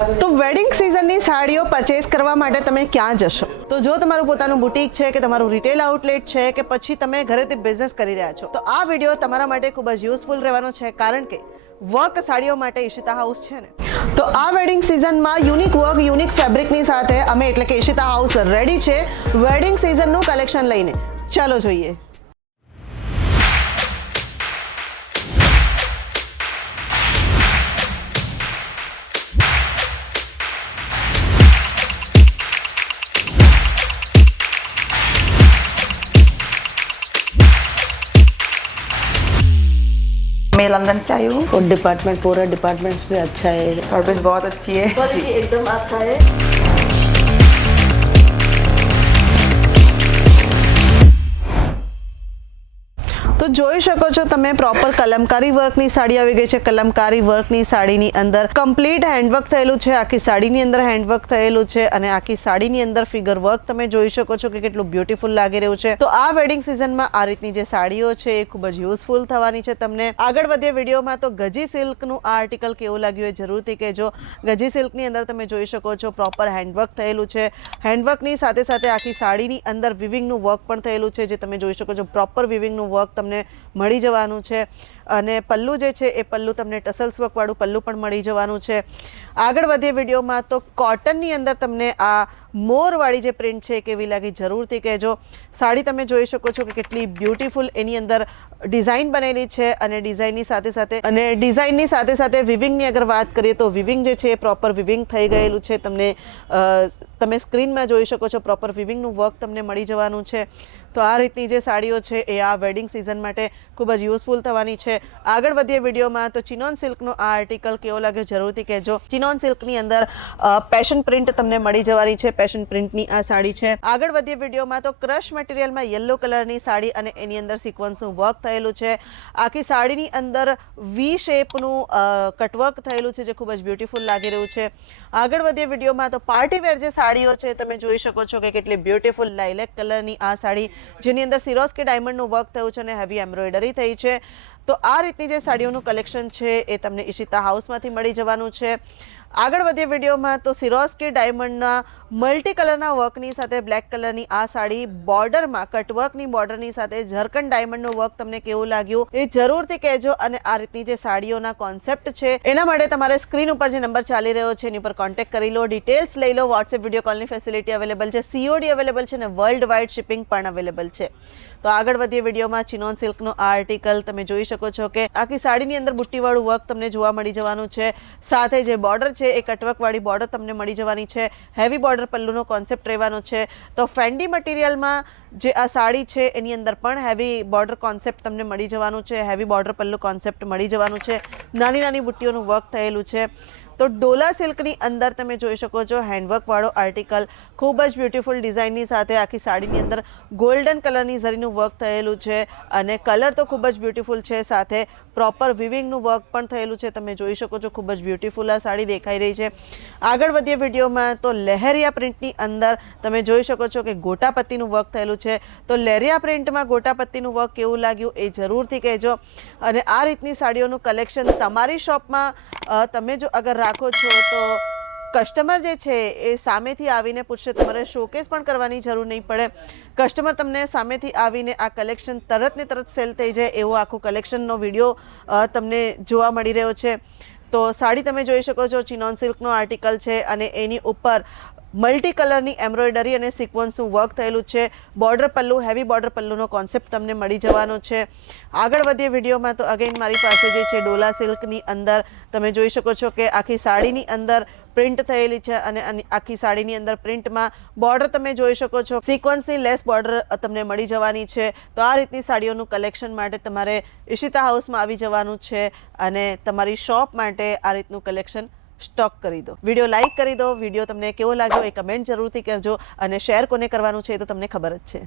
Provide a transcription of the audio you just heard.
તો વેડિંગ સિઝનની સાડીઓ પરચેસ કરવા માટે તમે ક્યાં જશો? તો જો તમારું પોતાનું બુટીક છે કે તમારું રિટેલ આઉટલેટ છે કે પછી તમે ઘરેથી બિઝનેસ કરી રહ્યા છો, તો આ વિડીયો તમારા માટે ખૂબ જ યુઝફુલ રહેવાનો છે, કારણ કે વર્ક સાડીઓ માટે ઈશિતા હાઉસ છે ને. તો આ વેડિંગ સિઝનમાં યુનિક વર્ક, યુનિક ફેબ્રિકની સાથે અમે એટલે કે ઈશિતા હાઉસ રેડી છે વેડિંગ સિઝનનું કલેક્શન લઈને. ચાલો જોઈએ. मैं लंदन से आई हूँ और डिपार्टमेंट पूरा डिपार्टमेंट्स भी अच्छा है, सर्विस बहुत अच्छी है, क्वालिटी एकदम अच्छा है। તો જોઈ શકો છો તમે પ્રોપર કલમકારી વર્કની સાડી આવી ગઈ છે. કલમકારી વર્કની સાડીની અંદર કમ્પ્લીટ હેન્ડવર્ક થયેલું છે. આખી સાડીની અંદર હેન્ડવર્ક થયેલું છે અને આખી સાડીની અંદર ફિગર વર્ક તમે જોઈ શકો છો કે કેટલું બ્યુટીફુલ લાગી રહ્યું છે. તો આ વેડિંગ સિઝનમાં આ રીતની જે સાડીઓ છે એ ખૂબ જ યુઝફુલ થવાની છે તમને. આગળ વધીએ વિડીયોમાં તો ગજી સિલ્કનું આ આર્ટિકલ કેવું લાગ્યું એ જરૂરથી કહેજો. ગજી સિલ્કની અંદર તમે જોઈ શકો છો પ્રોપર હેન્ડવર્ક થયેલું છે. હેન્ડવર્કની સાથે સાથે આખી સાડીની અંદર વિવિંગનું વર્ક પણ થયેલું છે, જે તમે જોઈ શકો છો. પ્રોપર વિવિંગનું વર્ક તમને મળી જવાનું છે અને પલ્લુ જે છે એ પલ્લુ તમને ટસલ્સ વર્કવાળું પલ્લુ પણ મળી જવાનું છે. આગળ વધીએ વિડીયોમાં તો કોટનની અંદર તમને આ મોરવાળી જે પ્રિન્ટ છે કેવી લાગી જરૂરથી કહેજો. સાડી તમે જોઈ શકો છો કે કેટલી બ્યુટીફુલ એની અંદર ડિઝાઇન બનેલી છે અને ડિઝાઇનની સાથે સાથે વિવિંગની અગર વાત કરીએ તો વિવિંગ જે છે એ પ્રોપર વિવિંગ થઈ ગયેલું છે. તમે સ્ક્રીનમાં જોઈ શકો છો પ્રોપર વિવિંગનું વર્ક તમને મળી જવાનું છે. તો આ રીતની જે સાડીઓ છે એ આ વેડિંગ સિઝન માટે ખૂબ જ યુઝફુલ થવાની છે. આગળ વધીએ વિડીયોમાં તો ચિનોન સિલ્કનો આ આર્ટિકલ કેવો લાગ્યો જરૂરથી કહેજો. ચિનોન સિલ્કની અંદર પેશન પ્રિન્ટ તમને મળી જવાની છે. પેશન પ્રિન્ટની આ સાડી છે. આગળ વધીએ વિડીયોમાં તો ક્રશ મટીરિયલમાં યલો કલરની સાડી અને એની અંદર સિક્વન્સનું વર્ક થયેલું છે. આખી સાડીની અંદર વી શેપનું કટવર્ક થયેલું છે, જે ખૂબ જ બ્યુટીફુલ લાગી રહ્યું છે. આગળ વધીએ વિડીયોમાં તો પાર્ટી વેર જે સાડીઓ છે તમે જોઈ શકો છો કે કેટલી બ્યુટીફુલ લાઇલેક કલરની આ સાડી, જેની અંદર સિરોસ્કી ડાયમંડનું વર્ક થયું છે અને હેવી એમ્બ્રોઇડરી થઈ છે. તો આ રીતની જે સાડીઓનું કલેક્શન છે એ તમને ઈશિતા હાઉસમાંથી મળી જવાનું છે. આગળ વધીએ વિડીયોમાં તો સિરોસ્કી ડાયમંડના મલ્ટી કલરના વર્કની સાથે બ્લેક કલરની આ સાડી, બોર્ડરમાં કટવર્કની બોર્ડરની સાથે ઝરકન ડાયમંડનું વર્ક તમને કેવું લાગ્યું એ જરૂરથી કહેજો. અને આ રીતની જે સાડીઓના કોન્સેપ્ટ છે એના માટે તમારે સ્ક્રીન ઉપર જે નંબર ચાલી રહ્યો છે એની ઉપર કોન્ટેક્ટ કરી લો, ડિટેલ્સ લઈ લો. વોટ્સએપ વિડીયો કોલની ફેસિલિટી અવેલેબલ છે, COD અવેલેબલ છે અને વર્લ્ડ વાઇડ શિપિંગ પણ અવેલેબલ છે. તો આગળ વધીએ વિડીયોમાં ચિનોન સિલ્કનો આ આર્ટિકલ તમે જોઈ શકો છો કે આખી સાડીની અંદર બુટ્ટીવાળું વર્ક તમને જોવા મળી જવાનું છે. સાથે જે બોર્ડર છે એ કટવર્કવાળી બોર્ડર તમને મળી જવાની છે. હેવી બોર્ડર પલ્લુનો કોન્સેપ્ટ રહેવાનો છે. તો ફેન્ડી મટીરિયલમાં જે આ સાડી છે એની અંદર પણ હેવી બોર્ડર કોન્સેપ્ટ તમને મળી જવાનું છે. હેવી બોર્ડર પલ્લુ કોન્સેપ્ટ મળી જવાનું છે. નાની નાની બુટ્ટીઓનું વર્ક થયેલું છે. તો ડોલા સિલ્કની અંદર તમે જોઈ શકો છો હેન્ડવર્કવાળો આર્ટિકલ, ખૂબ જ બ્યુટીફુલ ડિઝાઇનની સાથે આખી સાડીની અંદર ગોલ્ડન કલરની ઝરીનું વર્ક થયેલું છે અને કલર તો ખૂબ જ બ્યુટીફુલ છે. સાથે પ્રોપર વિવિંગનું વર્ક પણ થયેલું છે. તમે જોઈ શકો છો ખૂબ જ બ્યુટીફુલ આ સાડી દેખાઈ રહી છે. આગળ વધીએ વિડીયોમાં તો લહેરિયા પ્રિન્ટની અંદર તમે જોઈ શકો છો કે ગોટાપત્તીનું વર્ક થયેલું છે. તો લહેરિયા પ્રિન્ટમાં ગોટાપત્તીનું વર્ક કેવું લાગ્યું એ જરૂરથી કહેજો. અને આ રીતની સાડીઓનું કલેક્શન તમારી શોપમાં તમે જો અગર રાખો છો તો કસ્ટમર જે છે એ સામેથી આવીને પૂછશે. તમારે શોકેસ પણ કરવાની જરૂર નહીં પડે. કસ્ટમર તમને સામેથી આવીને આ કલેક્શન તરત ને તરત સેલ થઈ જાય એવો આખું કલેક્શનનો વિડીયો તમને જોવા મળી રહ્યો છે. તો સાડી તમે જોઈ શકો છો ચિનોન સિલ્કનો આર્ટિકલ છે અને એની ઉપર મલ્ટી કલરની એમ્બ્રોઇડરી અને સિક્વન્સનું વર્ક થયેલું છે. બોર્ડર પલ્લુ, હેવી બોર્ડર પલ્લુનો કોન્સેપ્ટ તમને મળી જવાનો છે. આગળ વધીએ વિડીયોમાં તો અગેન મારી પાસે જે છે ડોલા સિલ્કની અંદર તમે જોઈ શકો છો કે આખી સાડીની અંદર પ્રિન્ટ થયેલી છે અને આખી સાડીની અંદર પ્રિન્ટમાં બોર્ડર તમે જોઈ શકો છો. સિક્વન્સની લેસ બોર્ડર તમને મળી જવાની છે. તો આ રીતની સાડીઓનું કલેક્શન માટે તમારે ઈશિતા હાઉસમાં આવી જવાનું છે અને તમારી શોપ માટે આ રીતનું કલેક્શન સ્ટોક કરી દો. વિડીયો લાઇક કરી દો. વિડીયો તમને કેવો લાગ્યો એ કમેન્ટ જરૂરથી કરજો અને શેર કોને કરવાનું છે એ તો તમને ખબર જ છે.